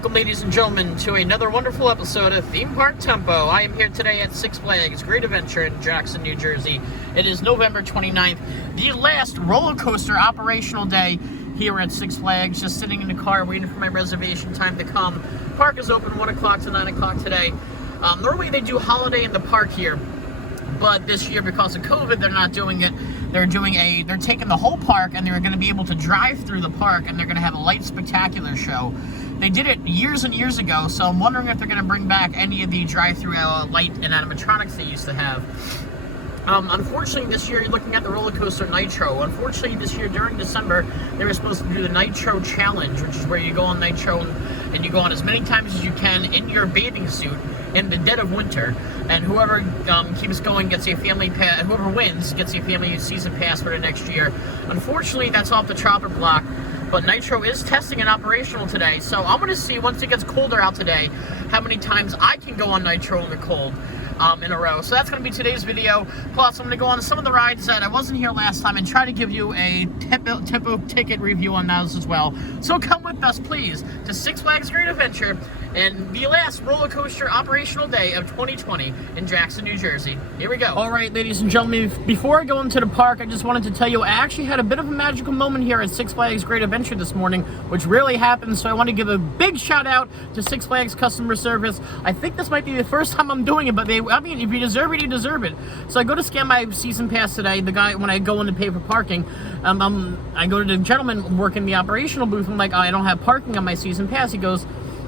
welcome, ladies and gentlemen, to another wonderful episode of Theme Park Tempo. I am here today at Six Flags Great Adventure in Jackson, New Jersey. It is November 29th, the last roller coaster operational day here at Six Flags. Just sitting in the car waiting for my reservation time to come. Park is open 1 o'clock to 9 o'clock today. Normally they do holiday in the park here, but this year, because of COVID, they're not doing it. They're taking the whole park, and they're going to be able to drive through the park, and they're going to have a light spectacular show. They did it years and years ago, so I'm wondering if they're going to bring back any of the drive-through light and animatronics they used to have. Unfortunately, this year, you're looking at the roller coaster Nitro. Unfortunately, this year, during December, they were supposed to do the Nitro Challenge, which is where you go on Nitro and you go on as many times as you can in your bathing suit in the dead of winter, and whoever keeps going gets a family pass. Whoever wins gets a family season pass for the next year. Unfortunately, that's off the chopping block, but Nitro is testing and operational today, so I'm going to see, once it gets colder out today, how many times I can go on Nitro in the cold in a row. So that's going to be today's video. Plus, I'm going to go on some of the rides that I wasn't here last time and try to give you a tempo ticket review on those as well. So come with us, please, to Six Flags Great Adventure and the last roller coaster operational day of 2020 in Jackson, New Jersey. Here we go. All right, ladies and gentlemen, before I go into the park, I just wanted to tell you I actually had a bit of a magical moment here at Six Flags Great Adventure this morning, which rarely happens, so I want to give a big shout out to Six Flags customer service. I think this might be the first time I'm doing it, but I mean, if you deserve it, you deserve it. So I go to scan my season pass today. The guy, when I go in to pay for parking, I go to the gentleman working the operational booth. I'm like, I don't have parking on my season pass. He goes,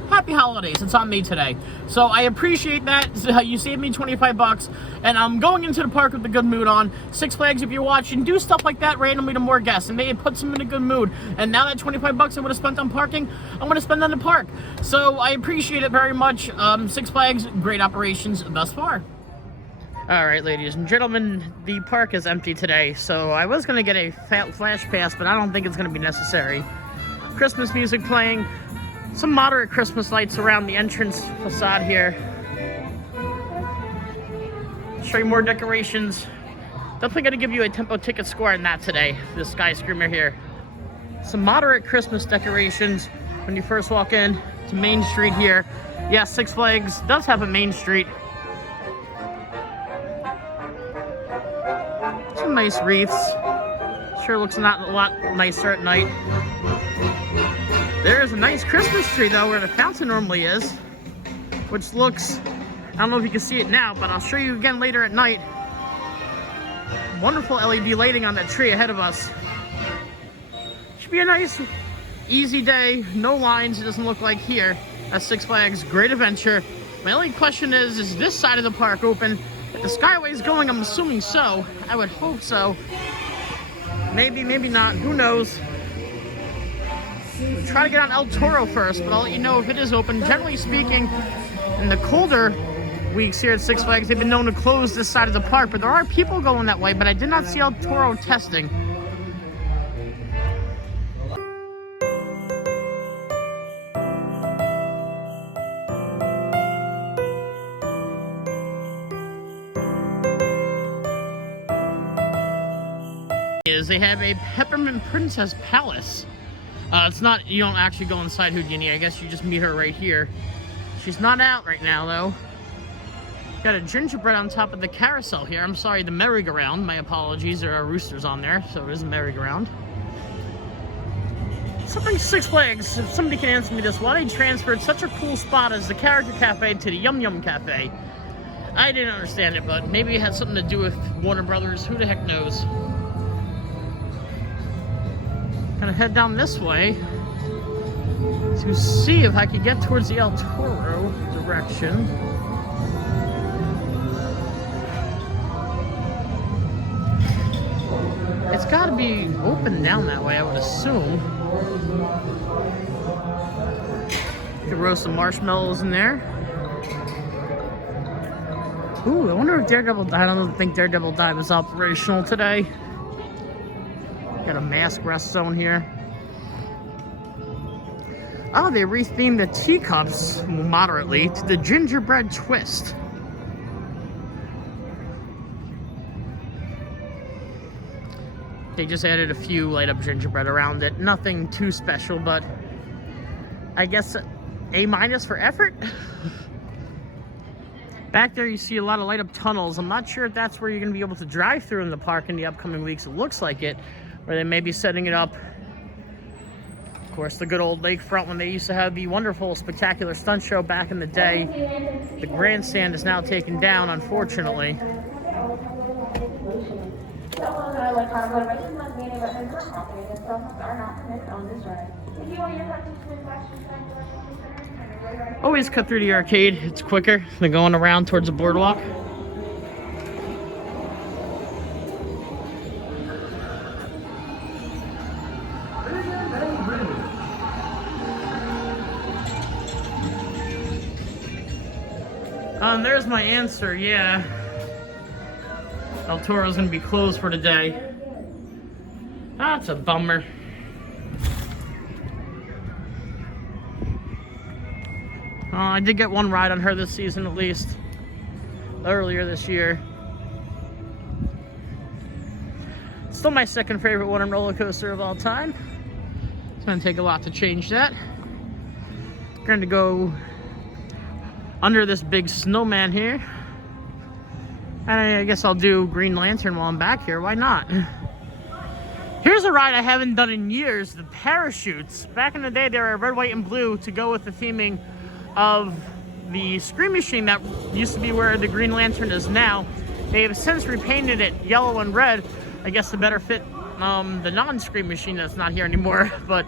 happy holidays, it's on me today. So I appreciate that. You saved me 25 bucks, and I'm going into the park with a good mood on. Six Flags, if you're watching, do stuff like that randomly to more guests, and maybe it puts them in a good mood. And now that 25 bucks I would have spent on parking, I'm going to spend on the park. So I appreciate it very much. Six Flags, great operations thus far. All right, ladies and gentlemen, the park is empty today, so I was going to get a flash pass, but I don't think it's going to be necessary. Christmas music playing. Some moderate Christmas lights around the entrance facade here. Show you more decorations. Definitely going to give you a tempo ticket score on that today, this Sky Screamer here. Some moderate Christmas decorations when you first walk in to Main Street here. Yes, Six Flags does have a Main Street. Some nice wreaths. Sure looks a lot nicer at night. There's a nice Christmas tree, though, where the fountain normally is, which looks, I don't know if you can see it now, but I'll show you again later at night. Wonderful LED lighting on that tree ahead of us. Should be a nice, easy day. No lines, it doesn't look like here at Six Flags Great Adventure. My only question is this side of the park open? If the Skyway's going, I'm assuming so. I would hope so. Maybe, maybe not. Who knows? We'll try to get on El Toro first, but I'll let you know if it is open. Generally speaking, in the colder weeks here at Six Flags, they've been known to close this side of the park, but there are people going that way, but I did not see El Toro testing. They have a Peppermint Princess Palace. It's not, you don't actually go inside Houdini. I guess you just meet her right here. She's not out right now, though. Got a gingerbread on top of the carousel here. I'm sorry, the merry-go-round. My apologies. There are roosters on there, so it is a merry-go-round. Something Six Flags, if somebody can answer me this, why they transferred such a cool spot as the Character Cafe to the Yum Yum Cafe. I didn't understand it, but maybe it had something to do with Warner Brothers. Who the heck knows? Gonna head down this way to see if I can get towards the El Toro direction. It's gotta be open down that way, I would assume. You could roast some marshmallows in there. Ooh, I wonder if Daredevil, I don't think Daredevil Dive is operational today. Got a mask rest zone here. Oh, they rethemed the teacups moderately to the gingerbread twist. They just added a few light up gingerbread around it. Nothing too special, but I guess A- for effort. Back there you see a lot of light up tunnels. I'm not sure if that's where you're going to be able to drive through in the park in the upcoming weeks. It looks like it, where they may be setting it up. Of course, the good old lakefront when they used to have the wonderful, spectacular stunt show back in the day. The grandstand is now taken down, unfortunately. Always cut through the arcade. It's quicker than going around towards the boardwalk. There's my answer, yeah. El Toro's gonna be closed for today. That's a bummer. I did get one ride on her this season, at least. Earlier this year. Still my second favorite water roller coaster of all time. It's gonna take a lot to change that. Going to go under this big snowman here. And I guess I'll do Green Lantern while I'm back here. Why not? Here's a ride I haven't done in years, the parachutes. Back in the day, they were red, white, and blue to go with the theming of the Scream Machine that used to be where the Green Lantern is now. They have since repainted it yellow and red, I guess to better fit the non-Scream Machine that's not here anymore. But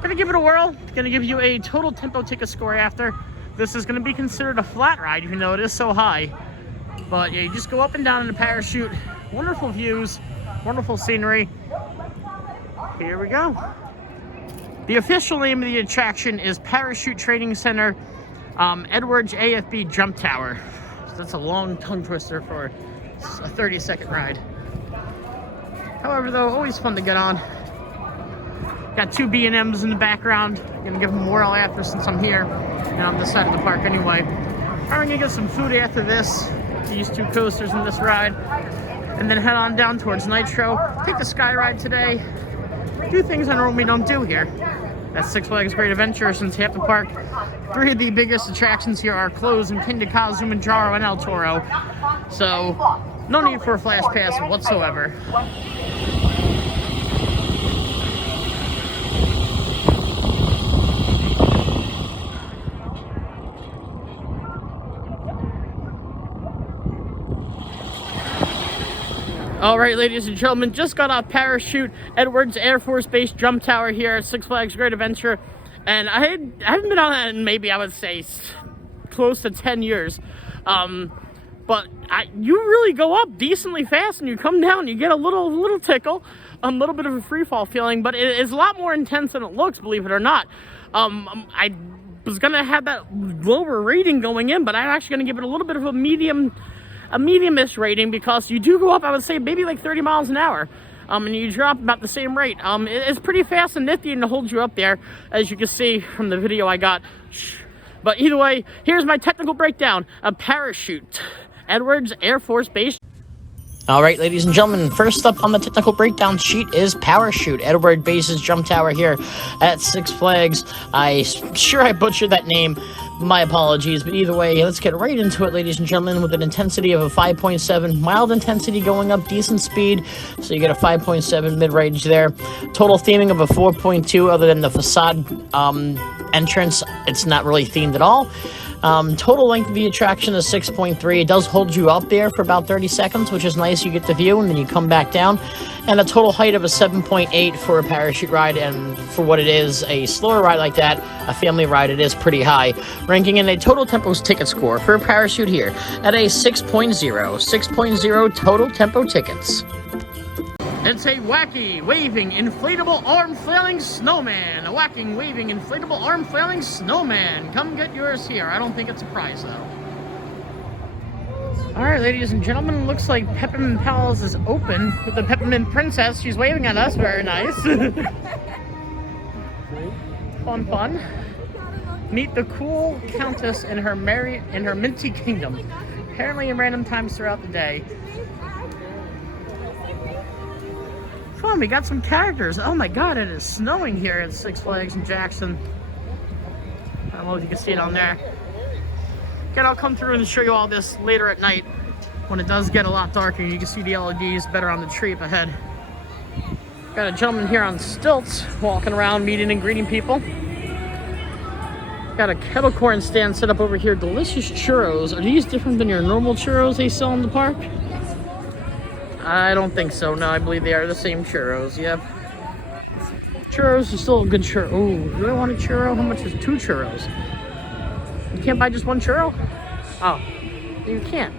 gonna give it a whirl. Gonna give you a total tempo ticket score after. This is gonna be considered a flat ride, even though it is so high. But yeah, you just go up and down in a parachute. Wonderful views, wonderful scenery. Here we go. The official name of the attraction is Parachute Training Center, Edwards AFB Jump Tower. So that's a long tongue twister for a 30-second ride. However, though, always fun to get on. Got two B&Ms in the background. Gonna give them a whirl after since I'm here and on this side of the park anyway. I'm gonna get some food after this. These two coasters in this ride, and then head on down towards Nitro. Take the Sky Ride today. Do things I normally don't do here. That's Six Flags Great Adventure since half the park. Three of the biggest attractions here are closed in Kingda Ka, Zumanjaro, and El Toro. So, no need for a flash pass whatsoever. All right, ladies and gentlemen, just got off Parachute Edwards Air Force Base Jump Tower here at Six Flags Great Adventure. And I haven't been on that in maybe, I would say, close to 10 years. But you really go up decently fast and you come down, you get a little tickle, a little bit of a free fall feeling, but it is a lot more intense than it looks, believe it or not. I was gonna have that lower rating going in, but I'm actually gonna give it a little bit of a medium-ish rating because you do go up, I would say, maybe like 30 miles an hour. And you drop about the same rate. It's pretty fast and nifty and to hold you up there, as you can see from the video I got. But either way, here's my technical breakdown of Parachute Edwards Air Force Base. All right, ladies and gentlemen, first up on the technical breakdown sheet is Parachute Edward Base's Jump Tower here at Six Flags. I'm sure I butchered that name. My apologies, but either way, let's get right into it, ladies and gentlemen, with an intensity of a 5.7, mild intensity going up, decent speed, so you get a 5.7 mid-range there. Total theming of a 4.2, other than the facade entrance, it's not really themed at all. Total length of the attraction is 6.3. It does hold you up there for about 30 seconds, which is nice. You get the view, and then you come back down. And a total height of a 7.8 for a parachute ride, and for what it is, a slower ride like that, a family ride, it is pretty high. Ranking in a total tempo ticket score for a parachute here at a 6.0. 6.0 total tempo tickets. It's a wacky, waving, inflatable, arm-flailing snowman. A whacking, waving, inflatable, arm-flailing snowman. Come get yours here. I don't think it's a prize, though. All right, ladies and gentlemen, looks like Peppermint Palace is open with the Peppermint Princess. She's waving at us. Very nice. Fun. Meet the cool Countess in her minty kingdom. Apparently in random times throughout the day. Fun, we got some characters. Oh my god, it is snowing here at Six Flags in Jackson. don't know if you can see it on there. Again, I'll come through and show you all this later at night when it does get a lot darker. You can see the LEDs better on the tree up ahead. Got a gentleman here on stilts walking around meeting and greeting people. Got a kettle corn stand set up over here. Delicious churros. Are these different than your normal churros they sell in the park? I don't think so. No, I believe they are the same churros. Yep. Churros is still a good churro. Oh, do I want a churro? How much is 2 churros? You can't buy just 1 churro? Oh, you can't.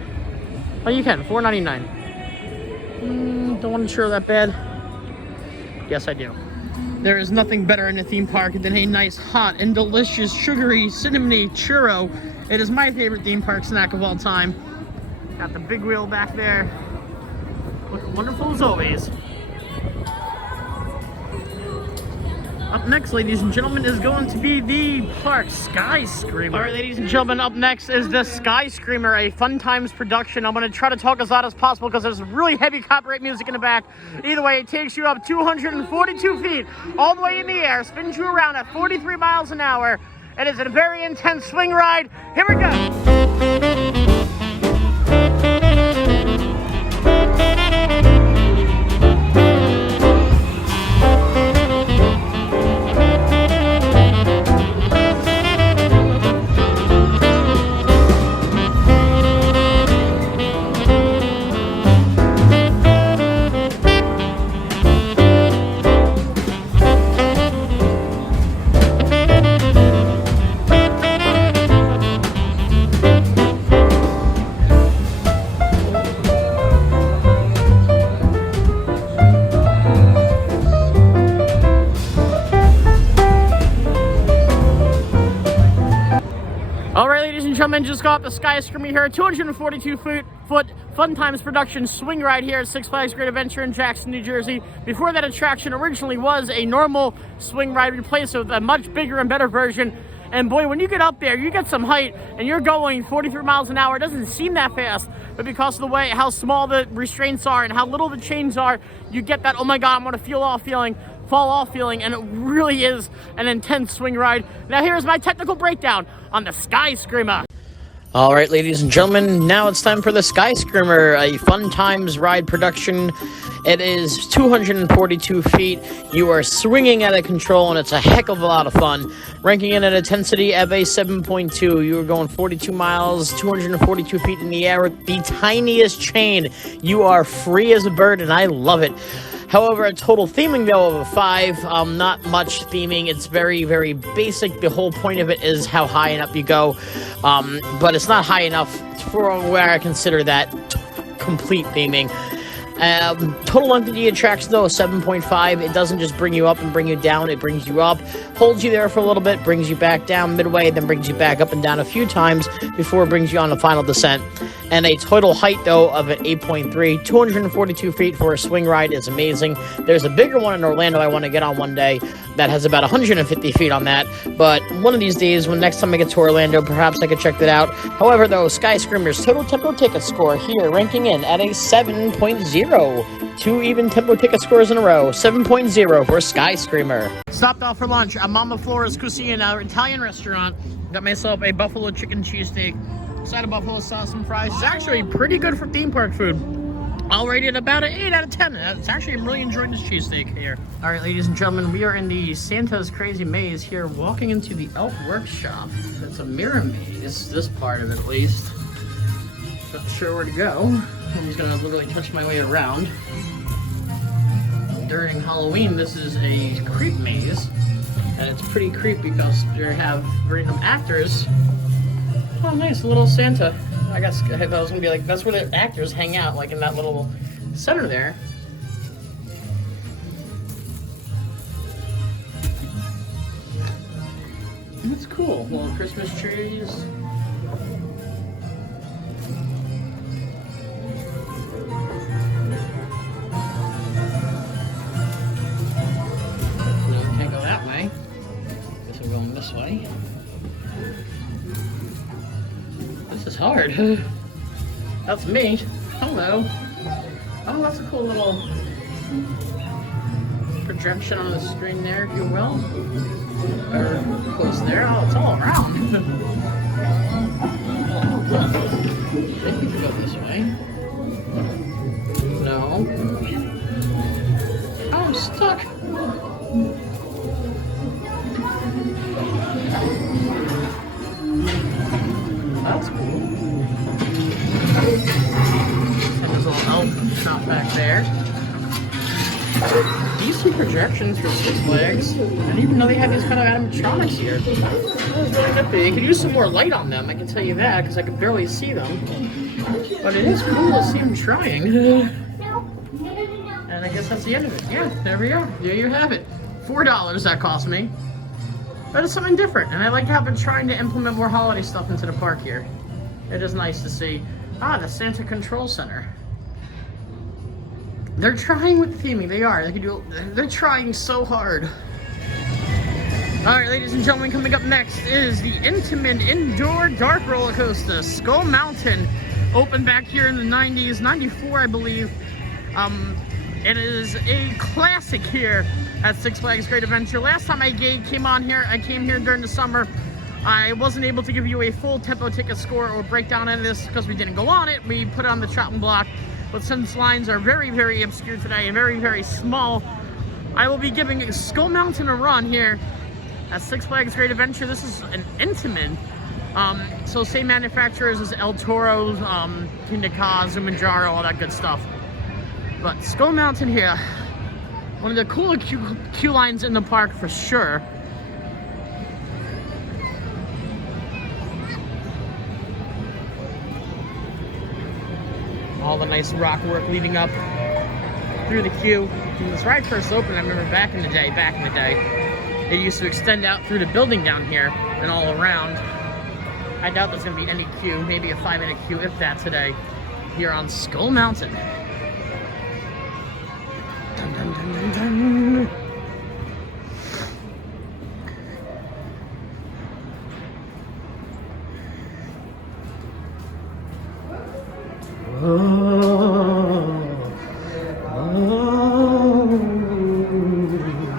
Oh, you can. $4.99. Don't want a churro that bad. Yes, I do. There is nothing better in a theme park than a nice, hot, and delicious, sugary, cinnamony churro. It is my favorite theme park snack of all time. Got the big wheel back there. Looking wonderful as always. Up next, ladies and gentlemen, is going to be the Park Sky Screamer. All right, ladies and gentlemen, up next is the Sky Screamer, a Fun Times production. I'm going to try to talk as loud as possible because there's really heavy copyright music in the back. Either way, it takes you up 242 feet all the way in the air, spins you around at 43 miles an hour. It is a very intense swing ride. Here we go. All right, ladies and gentlemen, just got the Sky Screamer here, 242-foot Fun Times production swing ride here at Six Flags Great Adventure in Jackson, New Jersey. Before that attraction originally was a normal swing ride replaced with a much bigger and better version. And boy, when you get up there, you get some height and you're going 43 miles an hour. It doesn't seem that fast, but because of the way, how small the restraints are and how little the chains are, you get that, oh my God, I'm gonna fall off feeling, and it really is an intense swing ride. Now here's my technical breakdown on the Sky Screamer. All right, ladies and gentlemen, now it's time for the Sky Screamer, a Fun Times ride production. It is 242 feet. You are swinging out of control, and it's a heck of a lot of fun. Ranking in an intensity of a 7.2. You are going 42 miles, 242 feet in the air with the tiniest chain. You are free as a bird, and I love it. However, a total theming, though, of a 5. Not much theming. It's very, very basic. The whole point of it is how high up you go. But it's not high enough for where I consider that complete theming. Total length of the attraction, though, is 7.5. It doesn't just bring you up and bring you down. It brings you up, holds you there for a little bit, brings you back down midway, then brings you back up and down a few times before it brings you on the final descent. And a total height, though, of an 8.3. 242 feet for a swing ride is amazing. There's a bigger one in Orlando I want to get on one day that has about 150 feet on that. But one of these days, when next time I get to Orlando, perhaps I could check that out. However, though, Sky Screamer's total tempo ticket score here, ranking in at a 7.0. 2 even tempo ticket scores in a row. 7.0 for Sky Screamer. Stopped off for lunch at Mama Flora's Cucina, an Italian restaurant. Got myself a buffalo chicken cheesesteak, side of buffalo sauce and fries. It's actually pretty good for theme park food. I'll rate it about an 8 out of 10. It's actually, I'm really enjoying this cheesesteak here. All right, ladies and gentlemen, we are in the Santa's Crazy Maze here, walking into the Elf Workshop. It's a mirror maze, this part of it at least. Not sure where to go. I'm just gonna literally touch my way around. During Halloween, this is a creep maze, and it's pretty creepy because you have random actors. Oh, nice, a little Santa. I guess I thought it was gonna be like, that's where the actors hang out, like in that little center there. That's cool. Little Christmas trees. This way. This is hard. That's me. Hello. Oh, that's a cool little projection on the screen there, if you will. Or close there. Oh, it's all around. Oh, good. Maybe we can go this way. No. Oh, I'm stuck. That's cool. And there's a little elf shop back there. Decent projections for Six Flags. I didn't even know they had these kind of animatronics here. That was really good. They could use some more light on them, I can tell you that, because I could barely see them. But it is cool to see them trying. And I guess that's the end of it. Yeah, there we are. There you have it. $4 that cost me. But it's something different, and I like how they're trying to implement more holiday stuff into the park here. It is nice to see. Ah, the Santa Control Center. They're trying with the theming. They are. They're trying so hard. Alright, ladies and gentlemen, coming up next is the Intamin Indoor Dark Roller Coaster, Skull Mountain. Opened back here in the 90s, 94 I believe. It is a classic here at Six Flags Great Adventure. Last time I came here during the summer. I wasn't able to give you a full tempo ticket score or breakdown of this because we didn't go on it. We put it on the chopping block. But since lines are very, very obscure today and very, very small, I will be giving Skull Mountain a run here at Six Flags Great Adventure. This is an Intamin. So same manufacturers as El Toro, Kingda Ka, Zumanjaro, all that good stuff. But Skull Mountain here, one of the cooler queue lines in the park for sure. All the nice rock work leading up through the queue. When this ride first opened, I remember back in the day, it used to extend out through the building down here and all around. I doubt there's going to be any queue, maybe a 5-minute queue, if that, today, here on Skull Mountain. Dun, dun, dun, dun, dun.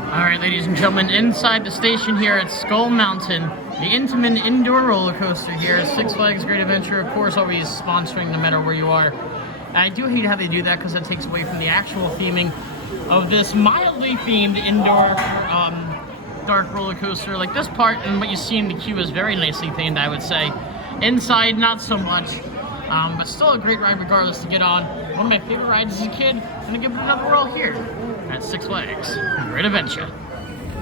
Alright, ladies and gentlemen, inside the station here at Skull Mountain, the Intamin Indoor Roller Coaster here at Six Flags Great Adventure, of course, always sponsoring no matter where you are. I do hate how they do that because it takes away from the actual theming of this mildly themed indoor dark roller coaster. Like this part and what you see in the queue is very nicely themed, I would say. Inside, not so much. But still a great ride regardless to get on. One of my favorite rides as a kid. I'm gonna give it another whirl here at Six Flags Great Adventure.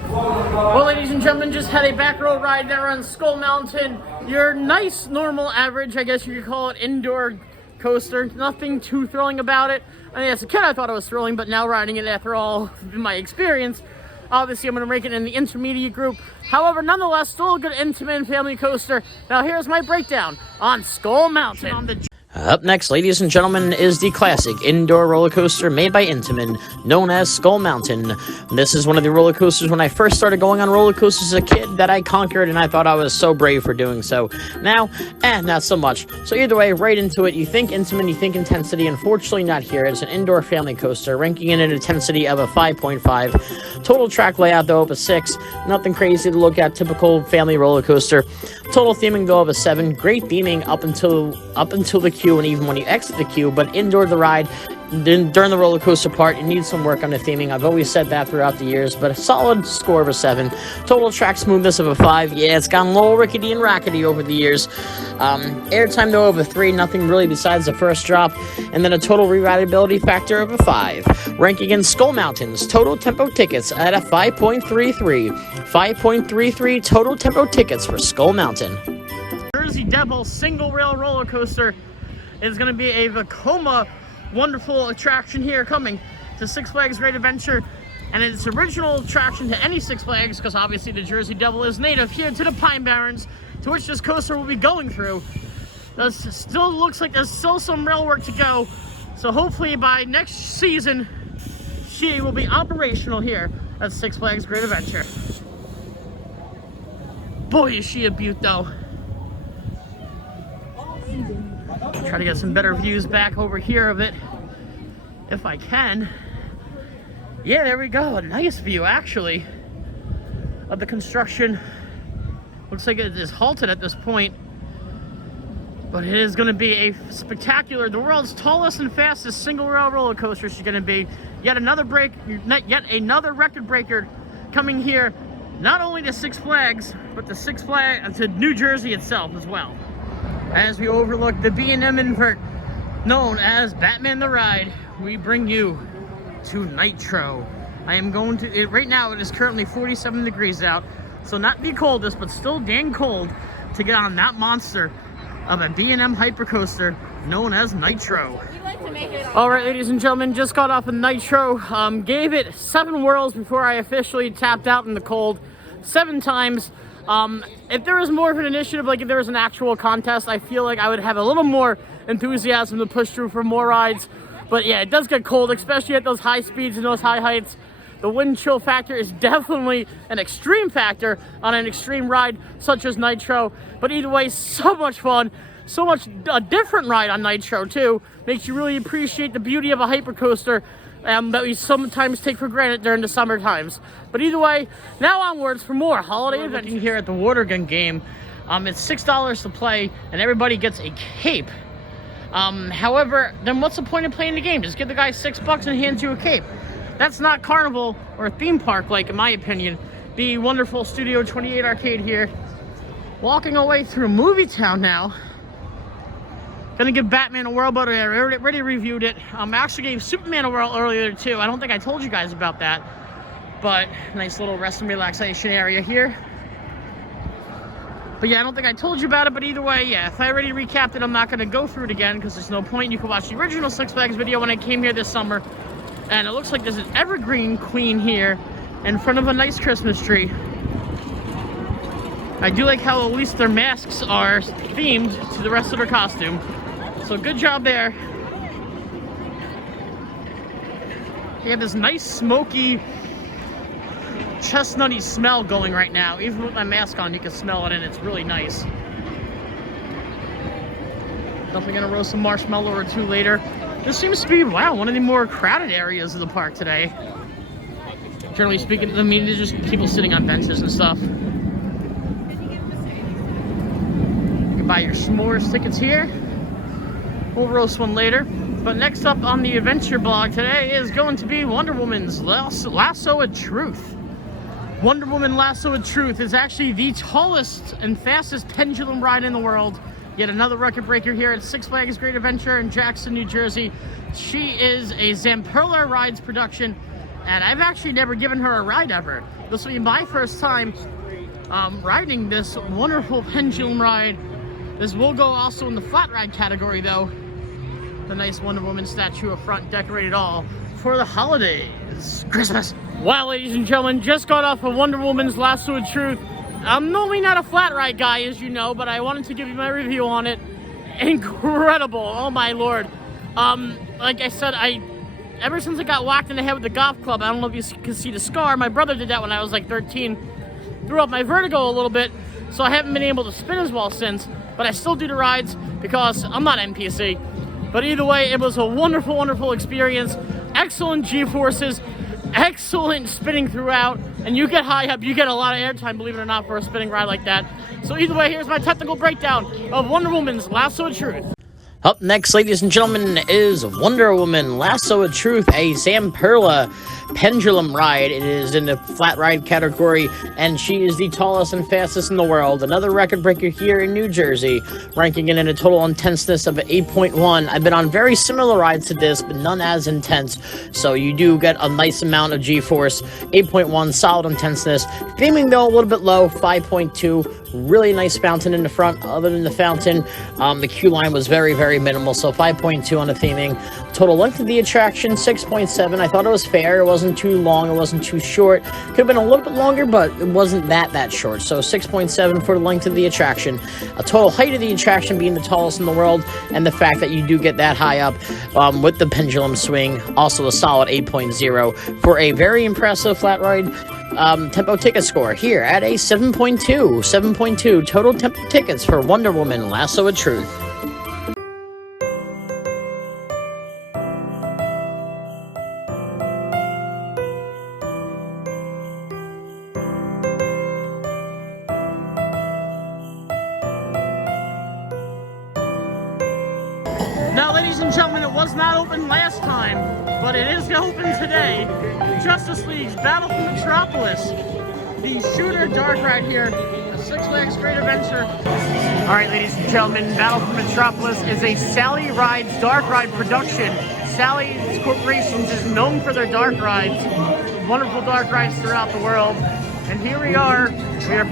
Well, ladies and gentlemen, just had a back row ride there on Skull Mountain. Your nice, normal, average, I guess you could call it, indoor coaster. Nothing too thrilling about it. I mean, as a kid, I thought it was thrilling, but now riding it after all my experience, obviously I'm going to rank it in the intermediate group. However, nonetheless, still a good Intamin family coaster. Now here's my breakdown on Skull Mountain. Up next, ladies and gentlemen, is the classic indoor roller coaster made by Intamin, known as Skull Mountain. This is one of the roller coasters when I first started going on roller coasters as a kid that I conquered, and I thought I was so brave for doing so. Now, not so much. So either way, right into it. You think Intamin, you think intensity. Unfortunately, not here. It's an indoor family coaster, ranking in an intensity of a 5.5. Total track layout, though, of a 6. Nothing crazy to look at. Typical family roller coaster. Total theming, though, of a 7. Great theming up until the queue and even when you exit the queue, but indoor the ride, during the roller coaster part, it needs some work on the theming. I've always said that throughout the years, but a solid score of a 7. Total track smoothness of a 5. Yeah, it's gotten a little rickety and rackety over the years. Airtime, though, of a 3. Nothing really besides the first drop. And then a total re-rideability factor of a 5. Ranking in Skull Mountain's total tempo tickets at a 5.33. 5.33 total tempo tickets for Skull Mountain. Jersey Devil single rail roller coaster is going to be a Vekoma wonderful attraction here coming to Six Flags Great Adventure, and it's original attraction to any Six Flags because obviously the Jersey Devil is native here to the Pine Barrens, to which this coaster will be going through. Still looks like there's still some rail work to go, so hopefully by next season she will be operational here at Six Flags Great Adventure. Boy, is she a beaut though. Try to get some better views back over here of it, if I can. yeah, there we go. A nice view, actually, of the construction. Looks like it is halted at this point, but it is going to be a spectacular, the world's tallest and fastest single rail roller coaster. She's going to be yet another record breaker coming here, not only to Six Flags, but to New Jersey itself as well. As we overlook the B&M invert known as Batman the Ride, we bring you to Nitro. I am going to, right now it is currently 47 degrees out, so not the coldest, but still dang cold to get on that monster of a B&M hypercoaster known as Nitro. All right, ladies and gentlemen, just got off of Nitro. Gave it 7 whirls before I officially tapped out in the cold 7 times. If there was more of an initiative, like if there was an actual contest, I feel like I would have a little more enthusiasm to push through for more rides. But yeah, it does get cold, especially at those high speeds and those high heights. The wind chill factor is definitely an extreme factor on an extreme ride such as Nitro. But either way, so much fun. So much a different ride on Nitro too. Makes you really appreciate the beauty of a hypercoaster that we sometimes take for granted during the summer times. But either way, now onwards for more holiday adventures. Looking here at the water gun game, it's $6 to play and everybody gets a cape. However, then what's the point of playing the game? Just give the guy $6 and he hands you a cape. That's not Carnival or a theme park, like, in my opinion. The wonderful Studio 28 arcade here. Walking away through Movie Town now. Gonna give Batman a whirl, but I already reviewed it. I actually gave Superman a whirl earlier too. I don't think I told you guys about that. But nice little rest and relaxation area here. But yeah, I don't think I told you about it, but either way, yeah, if I already recapped it, I'm not gonna go through it again because there's no point. You can watch the original Six Flags video when I came here this summer. And it looks like there's an evergreen queen here in front of a nice Christmas tree. I do like how at least their masks are themed to the rest of their costume. So good job there. You have this nice smoky, chestnutty smell going right now. Even with my mask on, you can smell it and it's really nice. Definitely gonna roast some marshmallow or 2 later. This seems to be, wow, one of the more crowded areas of the park today. Generally speaking, I mean, there's just people sitting on benches and stuff. You can buy your s'mores tickets here. We'll roast one later. But next up on the adventure blog today is going to be Wonder Woman's Lasso of Truth. Wonder Woman Lasso of Truth is actually the tallest and fastest pendulum ride in the world. Yet another record breaker here at Six Flags Great Adventure in Jackson, New Jersey. She is a Zamperla Rides production, and I've actually never given her a ride ever. This will be my first time riding this wonderful pendulum ride. This will go also in the flat ride category, though. The nice Wonder Woman statue up front, decorated all for the holidays. Christmas. Wow, ladies and gentlemen, just got off of Wonder Woman's Lasso of Truth. I'm normally not a flat ride guy, as you know, but I wanted to give you my review on it. Incredible, oh my lord. Like I said, ever since I got whacked in the head with the golf club, I don't know if you can see the scar. My brother did that when I was like 13. Threw up my vertigo a little bit, so I haven't been able to spin as well since, but I still do the rides because I'm not NPC. But either way, it was a wonderful, wonderful experience. Excellent G-forces, excellent spinning throughout, and you get high up, you get a lot of airtime, believe it or not, for a spinning ride like that. So either way, here's my technical breakdown of Wonder Woman's Lasso of Truth. Up next, ladies and gentlemen, is Wonder Woman Lasso of Truth, a Zamperla pendulum ride. It is in the flat ride category, and she is the tallest and fastest in the world. Another record breaker here in New Jersey, ranking it in a total intenseness of 8.1. I've been on very similar rides to this, but none as intense, so you do get a nice amount of G-force. 8.1, solid intenseness. Theming, though, a little bit low, 5.2. Really nice fountain in the front. Other than the fountain, the queue line was very, very minimal, so 5.2 on the theming. Total length of the attraction, 6.7. I thought it was fair. It wasn't too long. It wasn't too short. Could have been a little bit longer, but it wasn't that short. So 6.7 for the length of the attraction. A total height of the attraction being the tallest in the world, and the fact that you do get that high up with the pendulum swing, also a solid 8.0 for a very impressive flat ride. Tempo ticket score here at a 7.2. 7.2 total tempo tickets for Wonder Woman Lasso of Truth. ladies and gentlemen, it was not open last time, but it is open today. Justice League's Battle for Metropolis. The shooter dark ride here at Six Flags Great Adventure. All right, ladies and gentlemen, Battle for Metropolis is a Sally Rides dark ride production. Sally's Corporations is known for their dark rides, wonderful dark rides throughout the world. And here we are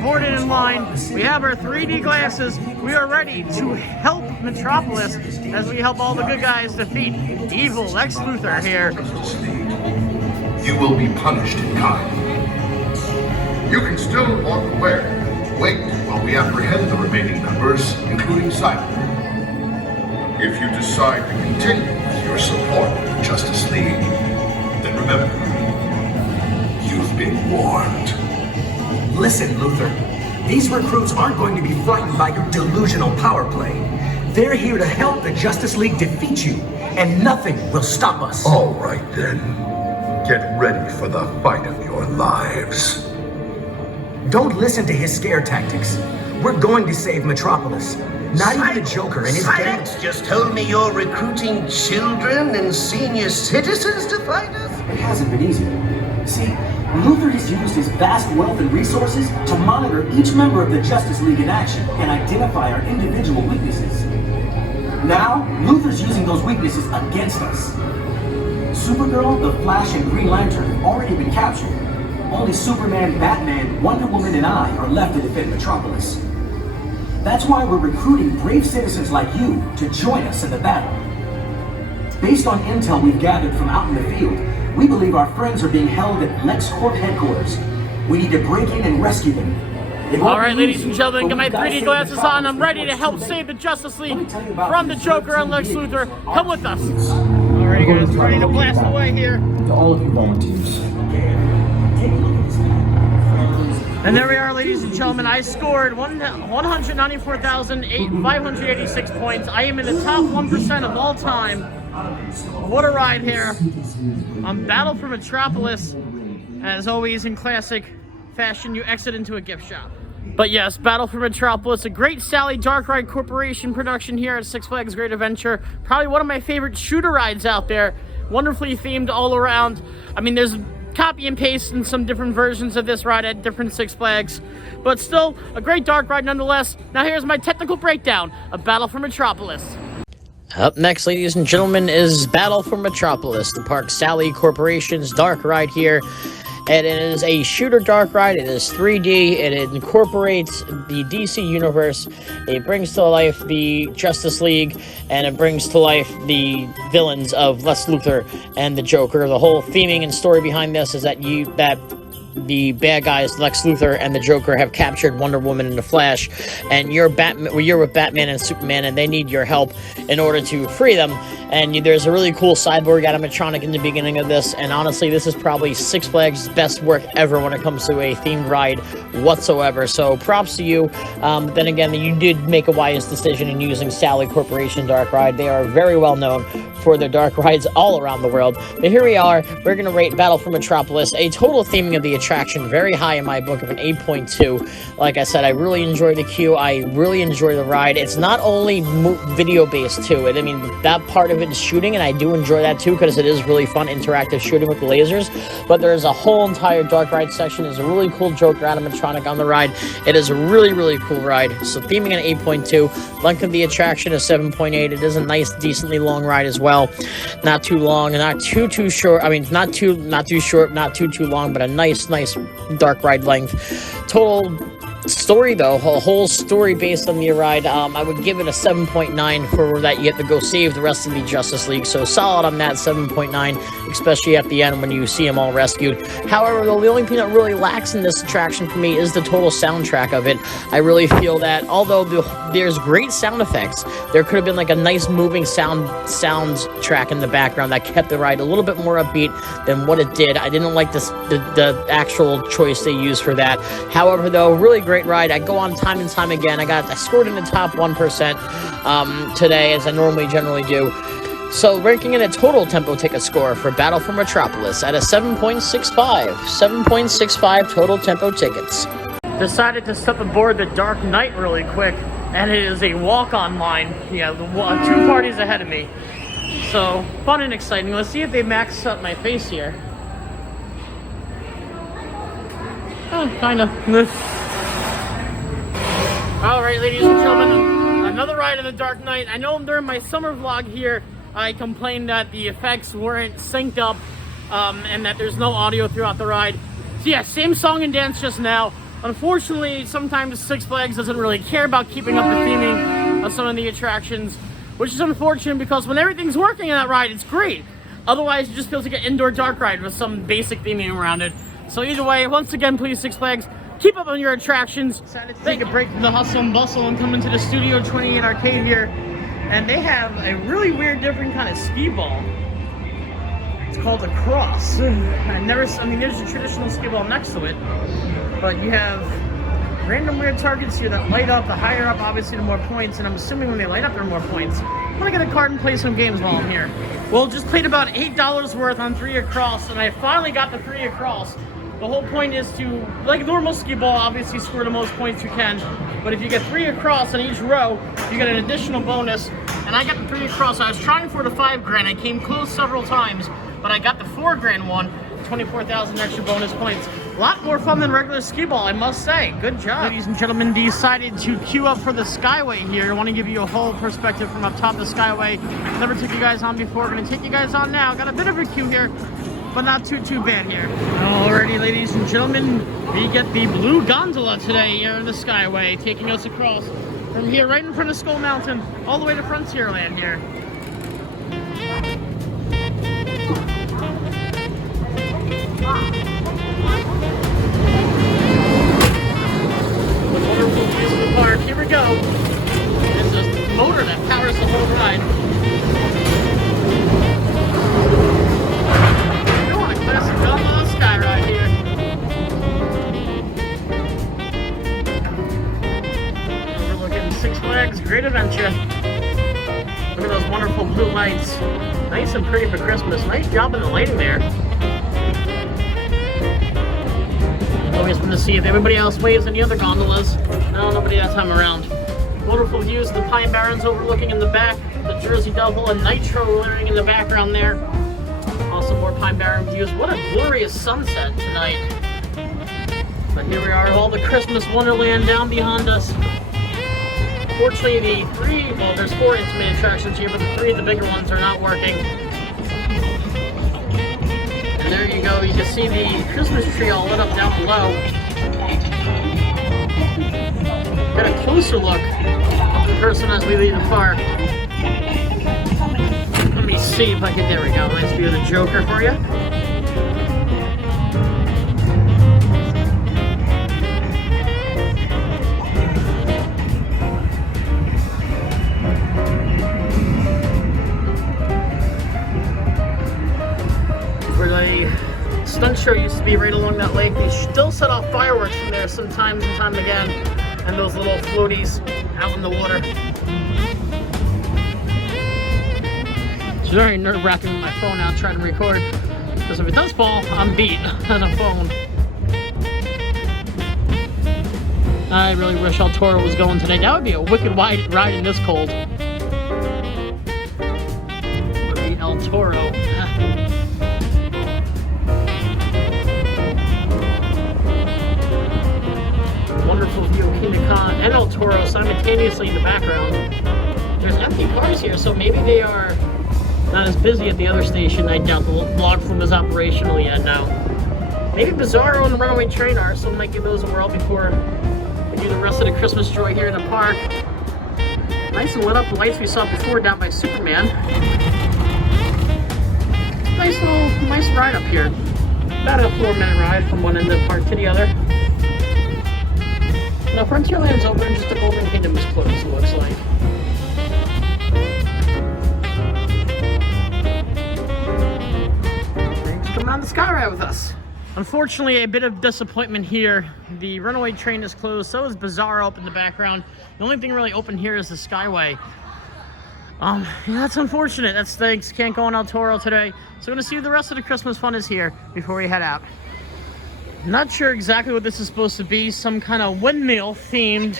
boarded in line, we have our 3D glasses, we are ready to help Metropolis as we help all the good guys defeat evil Lex Luthor here. You will be punished in kind. You can still walk away. Wait while we apprehend the remaining members, including Simon. If you decide to continue with your support of the Justice League, then remember, you've been warned. Listen, Luthor. These recruits aren't going to be frightened by your delusional power play. They're here to help the Justice League defeat you, and nothing will stop us. All right then. Get ready for the fight of your lives. Don't listen to his scare tactics. We're going to save Metropolis. Not even the Joker and his gang. Silence! Just told me you're recruiting children and senior citizens to fight us? It hasn't been easy. See, Luthor has used his vast wealth and resources to monitor each member of the Justice League in action and identify our individual weaknesses. Now, Luthor's using those weaknesses against us. Supergirl, the Flash, and Green Lantern have already been captured. Only Superman, Batman, Wonder Woman, and I are left to defend Metropolis. That's why we're recruiting brave citizens like you to join us in the battle. Based on intel we've gathered from out in the field, we believe our friends are being held at LexCorp headquarters. We need to break in and rescue them. All right, ladies and gentlemen, get my 3D glasses on. I'm ready to help save the Justice League from the Joker and Lex Luthor. Come with us. All right, guys, ready to blast away here. To all of you volunteers. And there we are, ladies and gentlemen. I scored 194,586 points. I am in the top 1% of all time. What a ride here on Battle for Metropolis. As always, in classic fashion, you exit into a gift shop. But yes, Battle for Metropolis, a great Sally Dark Ride Corporation production here at Six Flags Great Adventure. Probably one of my favorite shooter rides out there. Wonderfully themed all around. I mean, there's copy and paste in some different versions of this ride at different Six Flags, but still a great dark ride nonetheless. Now here's my technical breakdown of Battle for Metropolis. Up next, ladies and gentlemen, is Battle for Metropolis, the Park Sally Corporation's dark ride here. And it is a shooter dark ride. It is 3D. It incorporates the DC universe. It brings to life the Justice League, and it brings to life the villains of Lex Luthor and the Joker. The whole theming and story behind this is that the bad guys, Lex Luthor and the Joker, have captured Wonder Woman and the Flash, and you're with Batman and Superman, and they need your help in order to free them. And there's a really cool cyborg animatronic in the beginning of this, and honestly, this is probably Six Flags' best work ever when it comes to a themed ride whatsoever. So props to you. Then again, you did make a wise decision in using Sally Corporation Dark Ride. They are very well known for their dark rides all around the world. But here we are. We're going to rate Battle for Metropolis. A total theming of the attraction very high in my book of an 8.2. Like I said, I really enjoy the queue. I really enjoy the ride. It's not only video based too. I mean, that part of it is shooting, and I do enjoy that too because it is really fun interactive shooting with the lasers. But there's a whole entire dark ride section. There's a really cool Joker animatronic on the ride. It is a really, really cool ride. So theming an 8.2. Length of the attraction is 7.8. It is a nice, decently long ride as well. Not too long and not too short. I mean, not too short, not too long, but a nice dark ride length. Total story though, a whole story based on the ride, I would give it a 7.9 for that. You have to go save the rest of the Justice League, so solid on that 7.9, especially at the end when you see them all rescued. However, though, the only thing that really lacks in this attraction for me is the total soundtrack of it. I really feel that although there's great sound effects, there could have been like a nice moving sound track in the background that kept the ride a little bit more upbeat than what it did. I didn't like the actual choice they used for that. However, though, really great ride. I go on time and time again. I scored in the top 1% today, as I generally do. So ranking in a total tempo ticket score for Battle for Metropolis at a 7.65. 7.65 total tempo tickets. Decided to step aboard the Dark Knight really quick, and it is a walk-on line. Yeah, two parties ahead of me. So, fun and exciting. Let's see if they max up my face here. Oh, kind of. Alright, ladies and gentlemen, another ride in the Dark Knight. I know during my summer vlog here, I complained that the effects weren't synced up and that there's no audio throughout the ride. So yeah, same song and dance just now. Unfortunately, sometimes Six Flags doesn't really care about keeping up the theming of some of the attractions, which is unfortunate because when everything's working in that ride, it's great. Otherwise, it just feels like an indoor dark ride with some basic theming around it. So either way, once again, please, Six Flags, keep up on your attractions. Decided to take a break from the hustle and bustle and come into the Studio 28 arcade here. And they have a really weird, different kind of ski ball. It's called a cross. I mean, there's a traditional ski ball next to it, but you have random weird targets here that light up. The higher up, obviously, the more points, and I'm assuming when they light up, there are more points. I'm gonna get a card and play some games while I'm here. Well, just played about $8 worth on 3 across, and I finally got the 3 across. The whole point is to, like normal ski ball, obviously score the most points you can, but if you get 3 across on each row, you get an additional bonus, and I got the 3 across. I was trying for the 5 grand. I came close several times, but I got the 4 grand one, 24,000 extra bonus points. A lot more fun than regular ski ball, I must say. Good job. Ladies and gentlemen, decided to queue up for the Skyway here. I want to give you a whole perspective from up top of the Skyway. Never took you guys on before. Going to take you guys on now. Got a bit of a queue here, but not too bad here. Alrighty, ladies and gentlemen, we get the blue gondola today here in the Skyway, taking us across from here right in front of Skull Mountain, all the way to Frontierland here. The wonderful views of the park. Here we go. This is the motor that powers the whole ride. Classic gondola sky ride here. Overlooking Six Flags Great Adventure. Look at those wonderful blue lights. Nice and pretty for Christmas. Nice job in the lighting there. Always fun to see if everybody else waves in the other gondolas. No, nobody that time around. Wonderful views of the Pine Barrens overlooking in the back. The Jersey Devil and Nitro layering in the background there. Also more Pine Barren views. What a glorious sunset tonight. But here we are, all the Christmas Wonderland down behind us. Fortunately, there's 4 intimate attractions here, but the 3 of the bigger ones are not working. And there you go, you can see the Christmas tree all lit up down below. Get a closer look of the person as we leave the park. Let me see if I can, there we go, nice view of the Joker for you. Where the stunt show used to be right along that lake, they still set off fireworks from there sometimes and time again, and those little floaties out in the water. It's very nerve-wracking with my phone out trying to record, because if it does fall, I'm beat on a phone. I really wish El Toro was going today. That would be a wicked wide ride in this cold. Would be El Toro. Wonderful view of Kingda Ka and El Toro simultaneously in the background. There's empty cars here, so maybe they are not as busy at the other station. I doubt the log flume is operational yet now. Maybe Bizarro and the Runaway Train are, so we might give those a whirl before we do the rest of the Christmas joy here in the park. Nice and lit up, the lights we saw before down by Superman. Nice ride up here. About a 4-minute ride from one end of the park to the other. Now Frontierland's open, just the Golden Kingdom is closed, it looks like. Thanks for coming on the Sky Ride with us. Unfortunately, a bit of disappointment here. The Runaway Train is closed, so is Bizarro up in the background. The only thing really open here is the Skyway. Yeah, that's unfortunate. That stinks. Can't go on El Toro today. So we're gonna see if the rest of the Christmas fun is here before we head out. Not sure exactly what this is supposed to be. Some kind of windmill themed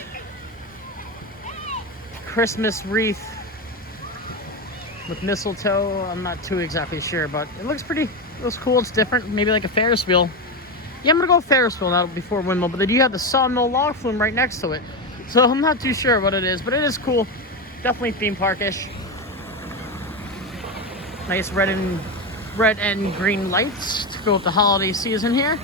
Christmas wreath with mistletoe. I'm not too exactly sure, but it looks cool. It's different, maybe like a Ferris wheel. Yeah, I'm gonna go Ferris wheel now before windmill, but they do have the sawmill log flume right next to it. So I'm not too sure what it is, but it is cool. Definitely theme park-ish. Nice red and green lights to go with the holiday season here.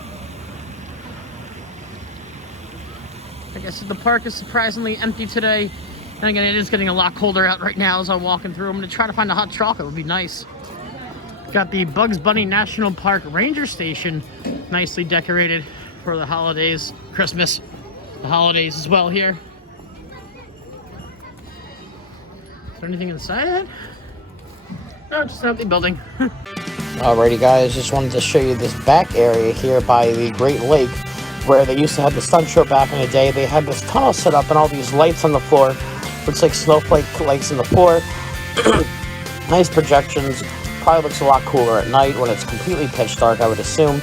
I guess the park is surprisingly empty today. And again, it is getting a lot colder out right now as I'm walking through. I'm gonna try to find a hot chocolate, it would be nice. Got the Bugs Bunny National Park Ranger Station nicely decorated for the holidays, Christmas, the holidays as well here. Is there anything inside it? No, just an empty building. Alrighty guys, just wanted to show you this back area here by the Great Lake where they used to have the stunt show back in the day. They had this tunnel set up and all these lights on the floor. Looks like snowflake lights on the floor. Nice projections. Probably looks a lot cooler at night when it's completely pitch dark, I would assume.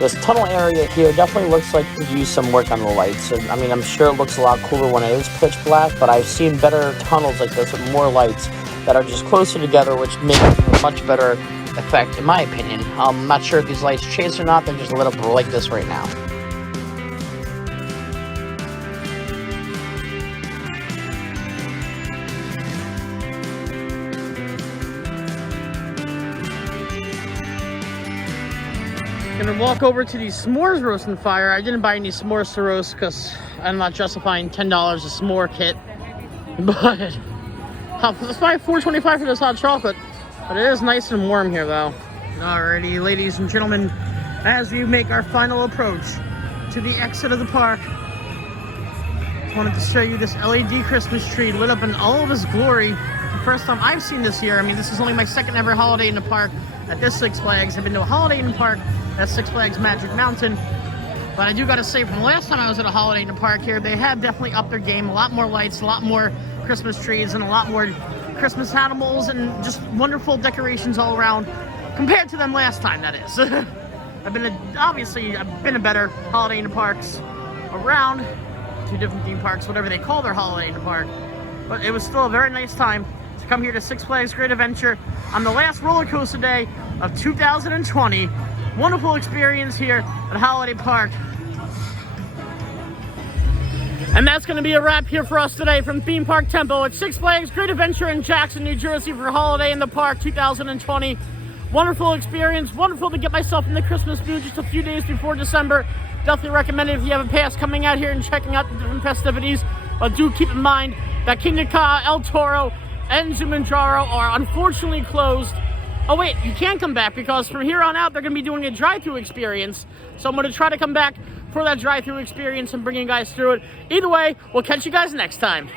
This tunnel area here definitely looks like could use some work on the lights. I mean, I'm sure it looks a lot cooler when it is pitch black, but I've seen better tunnels like this with more lights that are just closer together, which make a much better effect, in my opinion. I'm not sure if these lights chase or not, they're just lit up like this right now. Gonna walk over to the s'mores roasting fire. I didn't buy any s'mores to roast because I'm not justifying $10 a s'more kit. But let's buy $4.25 for this hot chocolate. But it is nice and warm here though. Alrighty, ladies and gentlemen, as we make our final approach to the exit of the park, I wanted to show you this LED Christmas tree lit up in all of its glory. The first time I've seen this year. I mean, this is only my second ever holiday in the park at this Six Flags. I've been to a holiday in the park at Six Flags Magic Mountain. But I do gotta say, from the last time I was at a holiday in the park here, they have definitely upped their game. A lot more lights, a lot more Christmas trees, and a lot more Christmas animals, and just wonderful decorations all around. Compared to them last time, that is. I've been a better holiday in the parks around. 2 different theme parks, whatever they call their holiday in the park. But it was still a very nice time to come here to Six Flags Great Adventure on the last roller coaster day of 2020. Wonderful experience here at Holiday Park. And that's going to be a wrap here for us today from Theme Park Tempo at Six Flags Great Adventure in Jackson, New Jersey for Holiday in the Park 2020. Wonderful experience. Wonderful to get myself in the Christmas mood just a few days before December. Definitely recommend it if you have a pass coming out here and checking out the different festivities. But do keep in mind that Kingda Ka, El Toro, and Zumanjaro are unfortunately closed. Oh wait, you can come back because from here on out they're going to be doing a drive-thru experience. So I'm going to try to come back for that drive-thru experience and bring you guys through it. Either way, we'll catch you guys next time.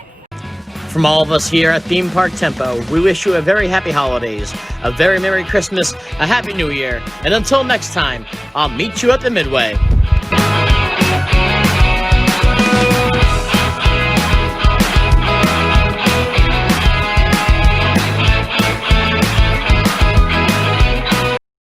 From all of us here at Theme Park Tempo, we wish you a very happy holidays, a very Merry Christmas, a Happy New Year, and until next time, I'll meet you at the Midway.